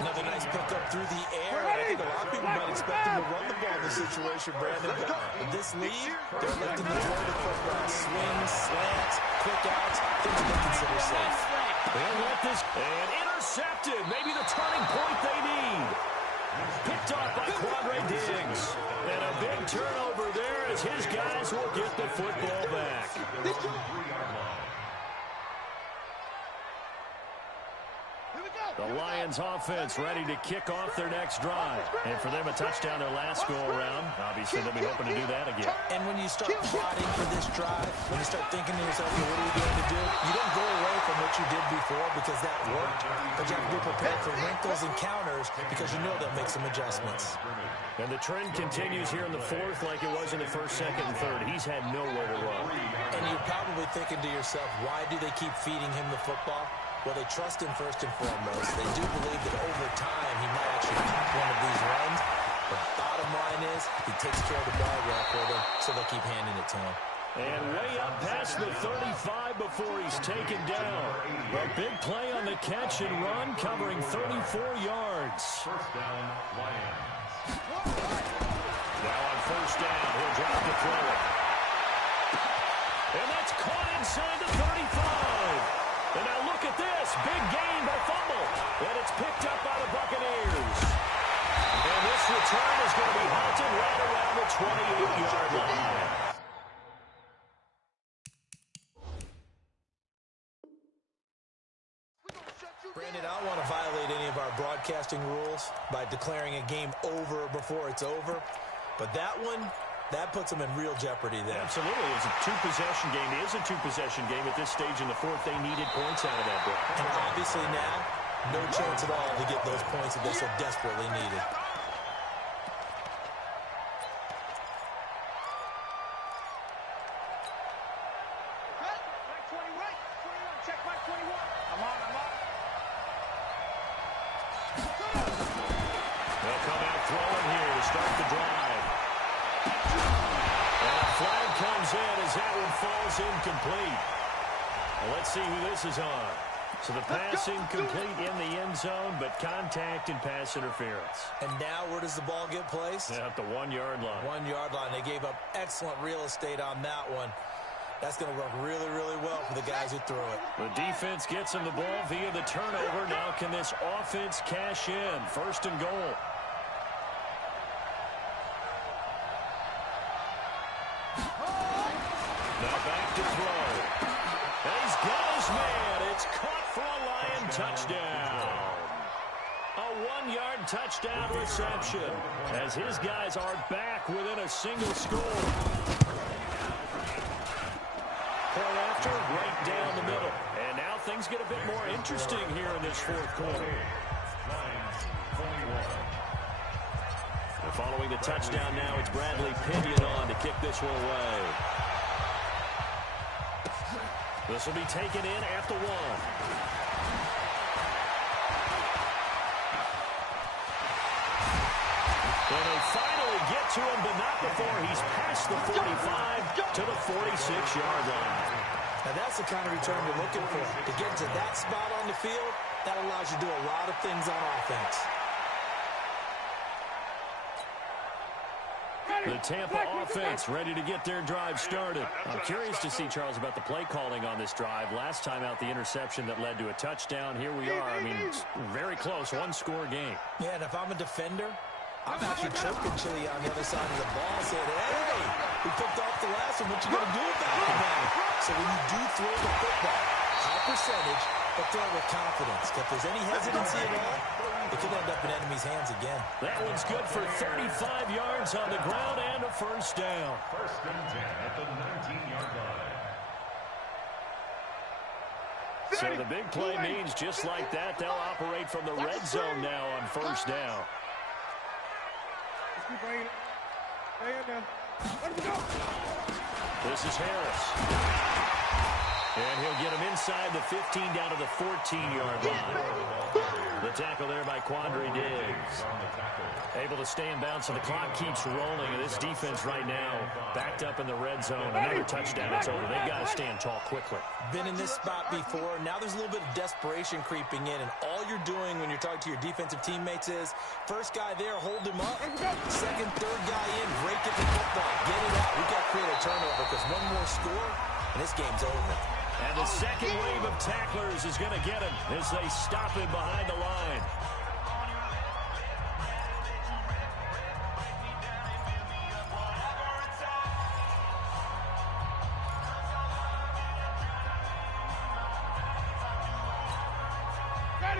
Another nice pickup through the air. And I think a lot of people might expect him to run the ball in this situation, Brandon. But with this lead, they're electing to throw the football. Swings, slants, quick outs, things they consider safe. They'll let this, and intercepted. Maybe the turning point they need. Picked off by Quadre Diggs. And a big turnover there as his guys will get the football back. The Lions offense ready to kick off their next drive. And for them, a touchdown their last go-around. Obviously, they'll be hoping to do that again. And when you start plotting for this drive, when you start thinking to yourself, what are we going to do? You don't go away from what you did before because that worked. But you have to be prepared for wrinkles and counters because you know they'll make some adjustments. And the trend continues here in the 4th like it was in the 1st, 2nd, and 3rd. He's had nowhere to run. And you're probably thinking to yourself, why do they keep feeding him the football? Well, they trust him first and foremost. They do believe that over time he might actually pop one of these runs. But bottom line is he takes care of the ball well for them, so they'll keep handing it to him. And way up past the 35 before he's taken down. A big play on the catch and run, covering 34 yards. First down, Lions. Now on first down, he'll drop the throw. And that's caught inside the 35. And now look at this. Big gain by fumble. And it's picked up by the Buccaneers. And this return is going to be halted right around the 28-yard line. Brandon, I don't want to violate any of our broadcasting rules by declaring a game over before it's over. But that one, that puts them in real jeopardy there. Absolutely. It's a two-possession game. It is a two-possession game at this stage in the fourth. They needed points out of that break. And obviously now, no chance at all to get those points that they so desperately needed. They'll come out throwing here to start the drive. And a flag comes in as that one falls incomplete. Well, let's see who this is on. So the pass incomplete in the end zone, but contact and pass interference. And now where does the ball get placed? At the 1-yard line. 1-yard line. They gave up excellent real estate on that one. That's going to work really, really well for the guys who threw it. The defense gets him the ball via the turnover. Now can this offense cash in? First and goal. Now back to throw. And he's got his man. It's caught for a Lion touchdown. A 1-yard touchdown reception as his guys are back within a single score. Point after, right down the middle. And now things get a bit more interesting here in this fourth quarter. Following the touchdown now, it's Bradley Pinion on to kick this one away. This will be taken in at the 1. And they finally get to him, but not before he's past the 45 to the 46-yard line. Now that's the kind of return you're looking for. To get to that spot on the field, that allows you to do a lot of things on offense. The Tampa offense ready to get their drive started. I'm curious to see, Charles, about the play calling on this drive. Last time out, the interception that led to a touchdown. Here we are. I mean, very close, one-score game. Yeah, and if I'm a defender, I'm actually choking Chili on the other side of the ball, saying, hey, we picked off the last one. What you going to do about it now? So when you do throw the football, high percentage, but throw it with confidence. If there's any hesitancy at all, it could end up in enemy's hands again. That one's good for 35 yards on the ground and a first down. First and 10 at the 19-yard line. So the big play means just like that, they'll operate from the red zone now on first down. This is Harris. And he'll get him inside the 15 down to the 14-yard line. The tackle there by Quandre Diggs. Able to stay in bounds, and the clock keeps rolling. And this defense right now backed up in the red zone. Another touchdown, it's over. They've got to stand tall quickly. Been in this spot before. Now there's a little bit of desperation creeping in, and all you're doing when you're talking to your defensive teammates is, first guy there, hold him up. Second, third guy in, break it to football. Get it out. We've got to create a turnover because one more score, and this game's over. And the second wave of tacklers is going to get him as they stop him behind the line.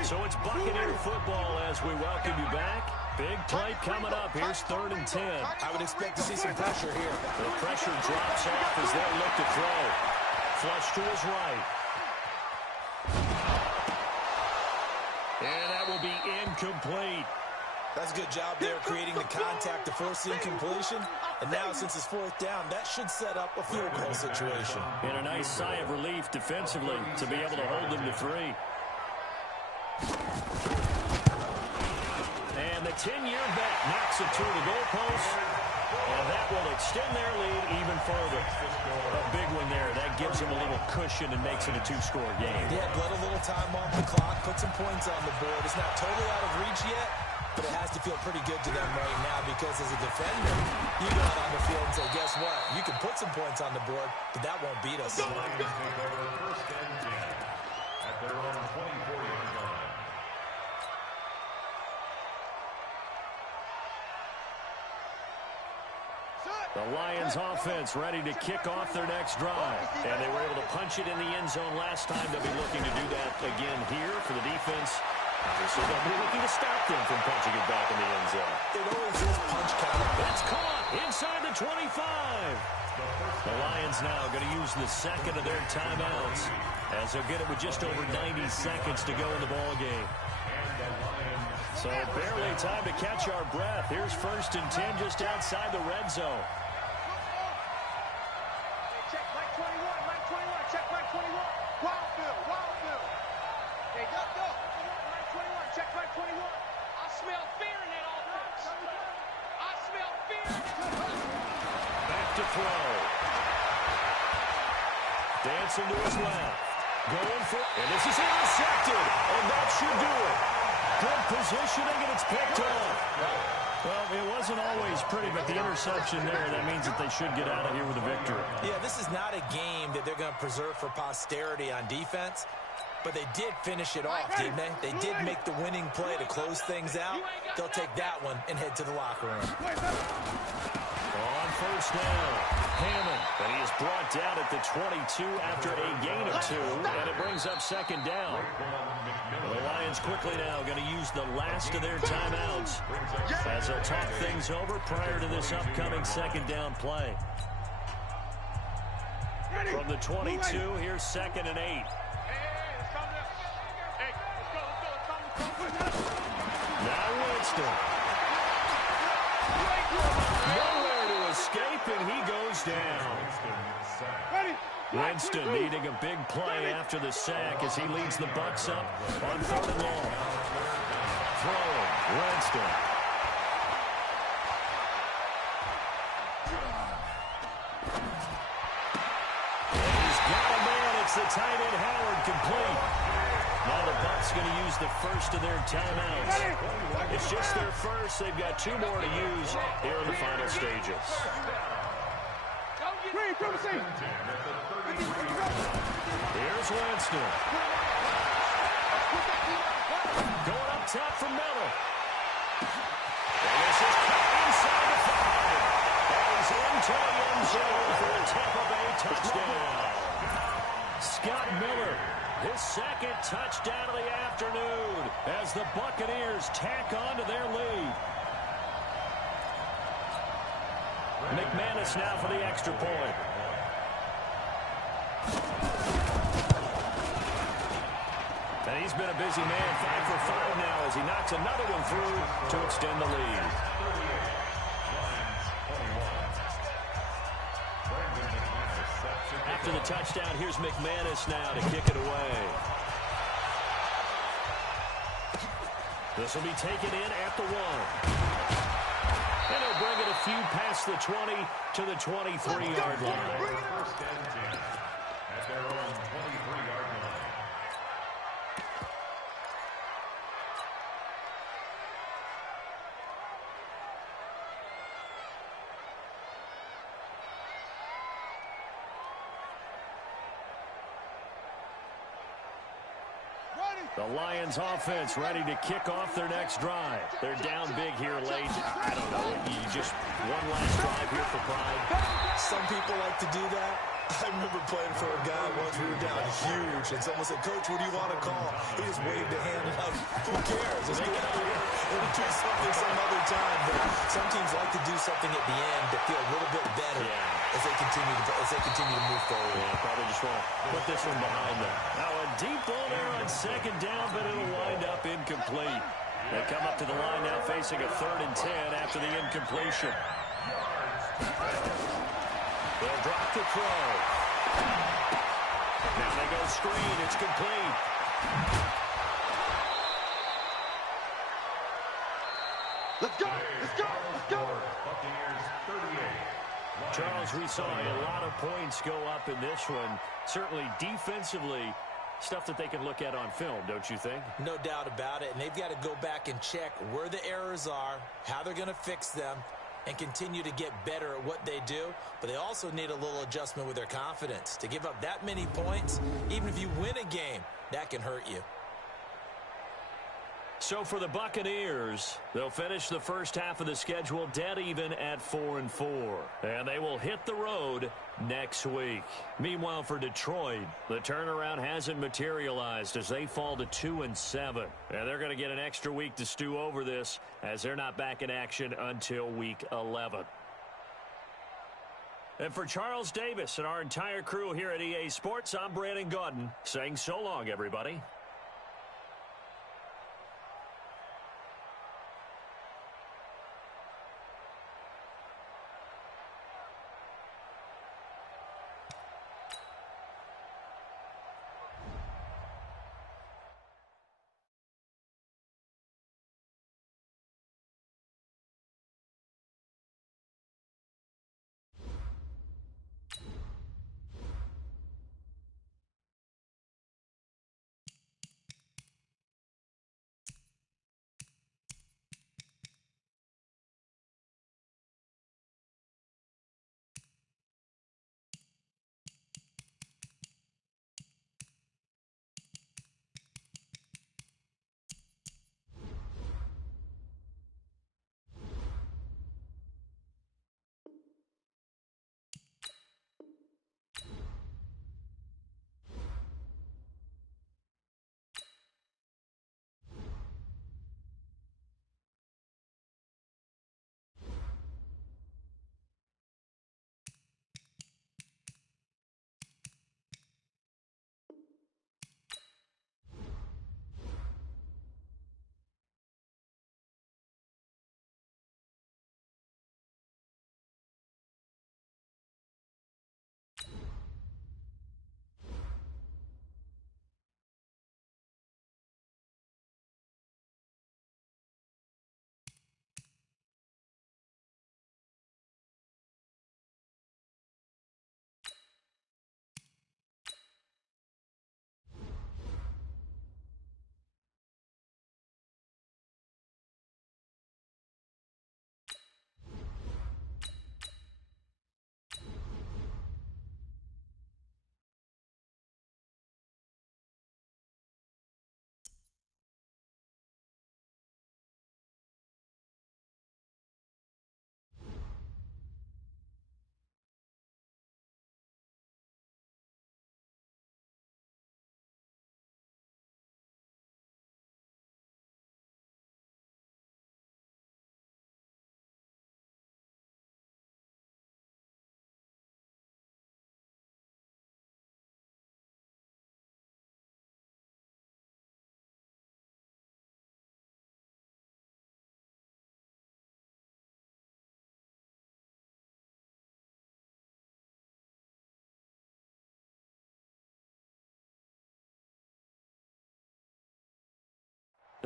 So it's Buccaneer football as we welcome you back. Big play coming up. Here's 3rd and 10. I would expect to see some pressure here. The pressure drops off as they look to throw. Flush to his right. And that will be incomplete. That's a good job there creating the contact to force the incompletion. And now since it's 4th down, that should set up a field goal situation. And a nice sigh of relief defensively to be able to hold them to 3. And the 10-year bet knocks it to the goalpost. And that will extend their lead even further. A big one there. That gives them a little cushion and makes it a 2-score game. Yeah, let a little time off the clock, put some points on the board. It's not totally out of reach yet, but it has to feel pretty good to them right now because as a defender, you go out on the field and say, guess what? You can put some points on the board, but that won't beat us. The Lions take over first and 10 at their own 24-yard line. The Lions offense ready to kick off their next drive. And they were able to punch it in the end zone last time. They'll be looking to do that again here for the defense. Obviously, they'll be looking to stop them from punching it back in the end zone. It always is punch count. That's caught inside the 25. The Lions now going to use the second of their timeouts as they'll get it with just over 90 seconds to go in the ball game. So barely time to catch our breath. Here's first and 10 just outside the red zone. Check Mike 21, check Mike 21. Wildville. Hey, go. Mike 21, check Mike 21. I smell fear in that offense. I smell fear. Back to throw. Dancing to his left. Going for it. And this is intercepted. And that should do it. Good positioning, and it's picked off. Well, it wasn't always pretty, but the interception there, that means that they should get out of here with a victory. Yeah, this is not a game that they're going to preserve for posterity on defense, but they did finish it off, didn't they? They did make the winning play to close things out. They'll take that one and head to the locker room. On first down, Hammond, and he is brought down at the 22 after a gain of 2, and it brings up second down. The Lions quickly now going to use the last of their timeouts as they'll talk things over prior to this upcoming second down play. From the 22, here's second and 8. Now Winston. Nowhere to escape, and he goes down. Winston needing a big play after the sack as he leads the Bucs up on 3rd and long. Throwing, Winston. And he's got a man. It's the tight end Howard, complete. Now the Bucs going to use the first of their timeouts. It's just their first. They've got 2 more to use here in the final stages. Here's Winston. Going up top for Miller. And this is cut inside the 5. And he's into the end zone for a Tampa Bay touchdown. Scott Miller, his second touchdown of the afternoon as the Buccaneers tack on to their lead. McManus now for the extra point. And he's been a busy man, 5 for 5 now as he knocks another one through to extend the lead. After the touchdown, here's McManus now to kick it away. This will be taken in at the 1. And he'll bring it a few past the 20 to the 23-yard line. First and 10 at their own 23-yard line. The Lions offense ready to kick off their next drive. They're down big here late. I don't know. You just one last drive here for pride. Some people like to do that. I remember playing for a guy once. We were down huge, and someone said, "Coach, what do you want to call?" He just waved a hand like, "Who cares? Let's get out of here. We'll do something some other time." But some teams like to do something at the end to feel a little bit better as they continue to move forward. Yeah, probably just want to put this one behind them. Now a deep ball there on second down, but it'll wind up incomplete. They come up to the line now facing a 3rd and 10 after the incompletion. They'll drop the throw. Now they go screen. It's complete. Let's go! Let's go! Let's go! Buccaneers 38. Charles, we saw a lot of points go up in this one. Certainly defensively, Stuff that they can look at on film, don't you think? No doubt about it, and they've got to go back and check where the errors are, how they're going to fix them, and continue to get better at what they do. But they also need a little adjustment with their confidence. To give up that many points, even if you win a game, that can hurt you. So for the Buccaneers, they'll finish the first half of the schedule dead even at 4-4. And they will hit the road next week. Meanwhile, for Detroit, the turnaround hasn't materialized as they fall to 2-7. And they're going to get an extra week to stew over this as they're not back in action until week 11. And for Charles Davis and our entire crew here at EA Sports, I'm Brandon Gaudin saying so long, everybody.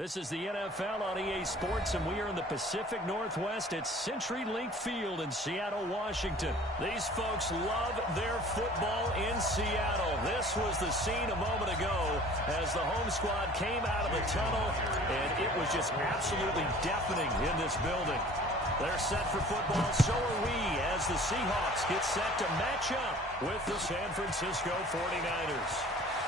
This is the NFL on EA Sports, and we are in the Pacific Northwest at CenturyLink Field in Seattle, Washington. These folks love their football in Seattle. This was the scene a moment ago as the home squad came out of the tunnel, and it was just absolutely deafening in this building. They're set for football, so are we, as the Seahawks get set to match up with the San Francisco 49ers.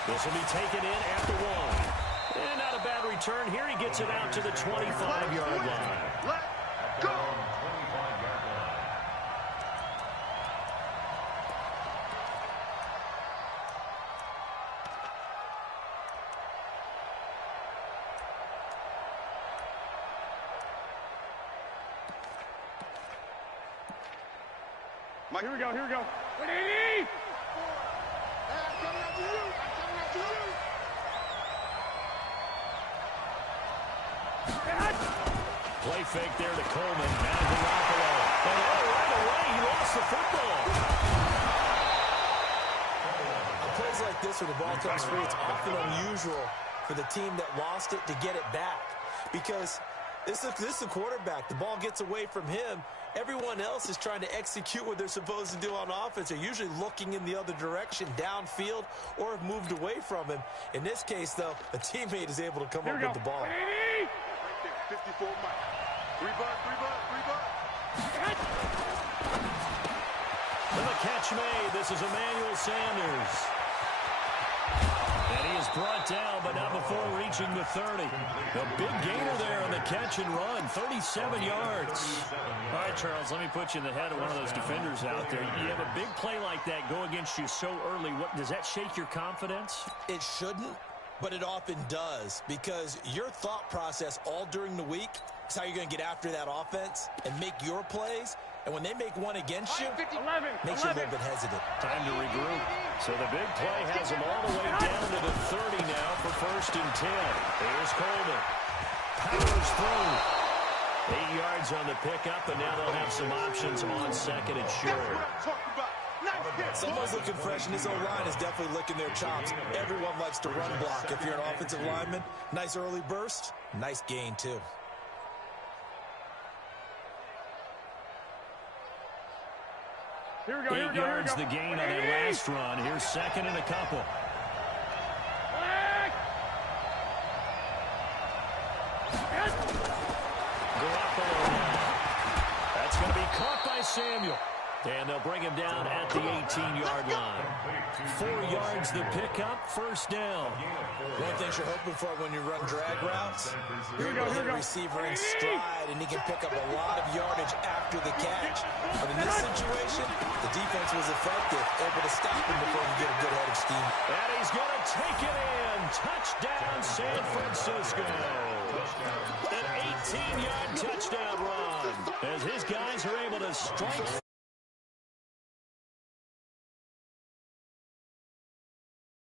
This will be taken in at the 1. And not a bad return here. He gets it out to the 25-yard line. Let's go! Mike, here we go, here we go. Ready? I'm coming after you. I'm coming after you. Play fake there to Coleman. Now Garoppolo. And right away, he lost the football. On plays like this where the ball comes free, it's often unusual for the team that lost it to get it back. Because This is a quarterback. The ball gets away from him. Everyone else is trying to execute what they're supposed to do on offense. They're usually looking in the other direction, downfield, or have moved away from him. In this case, though, a teammate is able to come up with the ball. Right there, 54 Mike. Three butt. And the catch made. This is Emmanuel Sanders. And he is brought down, but not before reaching the 30. A big gainer there on the catch and run, 37 yards. All right, Charles, let me put you in the head of one of those defenders out there. You have a big play like that go against you so early. What, does that shake your confidence? It shouldn't, but it often does, because your thought process all during the week is how you're going to get after that offense and make your plays. And when they make one against you, makes you a little bit hesitant. Time to regroup. So the big play has them all the way down to the 30 now for 1st and 10. Here's Coleman. Powers through. 8 yards on the pickup, and now they'll have some options on 2nd and short. Someone's looking fresh, and this O-line is definitely licking their chops. Everyone likes to run block. If you're an offensive lineman, nice early burst, nice gain, too. Here we go, 8 yards the gain on that last run. Here's 2nd and a couple. Garoppolo now. That's going to be caught by Samuel. And they'll bring him down at the 18-yard line. 4 yards the pickup, 1st down. One thing you're hoping for when you run drag routes, you're able to hit a receiver in stride, and he can pick up a lot of yardage after the catch. But in this situation, the defense was effective, able to stop him before he get a good head of steam. And he's going to take it in. Touchdown, San Francisco. An 18-yard touchdown run as his guys are able to strike